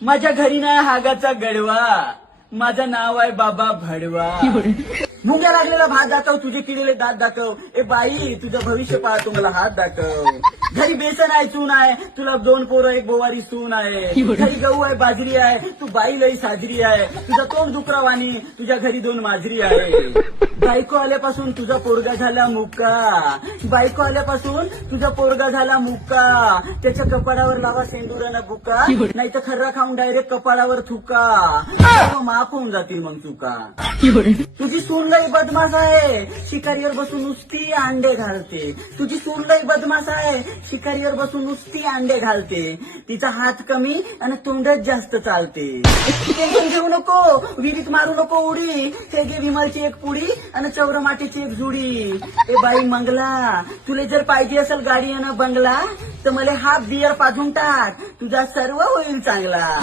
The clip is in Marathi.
माझ्या घरी नाही हागाचा गडवा, माझं नाव आहे बाबा भडवा. मुंग्या लागलेला भात दाखव, तुझे किडलेले दात दाखव. ए बाई, तुझं भविष्य पाहतो, मला हात दाखव. घरी बेसन आहे, चून आहे, तुला 2 पोरं 1 बोवारी सून आहे. घरी गहू आहे, बाजरी आहे, तू बाई लई साजरी आहे. तुझं तोंड डुकरावानी, तुझ्या घरी 2 माजरी आहे. बायको आल्यापासून तुझा पोरगा झाला मुक्का, बायको आल्यापासून तुझा पोरगा झाला मुक्का. त्याच्या कपाळावर लावा सेंदुरानं बुका, नाही तर खर्रा खाऊन डायरेक्ट कपाळावर थुका. माफ होऊन जातील मग चुका. तुझी सून लई बदमाश आहे, शिकारीवर बसून नुसती अंडे घालते. तुझी सून लई बदमाश आहे, शिकारीवर बसून नुसती अंडे घालते. तिचा हात कमी आणि तोंडच जास्त चालते. टेन्शन घेऊ नको, विहिरीत मारू नको उडी. हे घे विमलची 1 पुडी आणि चौरमाटीची 1 जुडी. ए बाई मंगला, तुला जर पाहिजे असेल गाडी आणि बंगला, तर मला हाफ बियर पाजून टाक, तुझा सर्व होईल चांगला.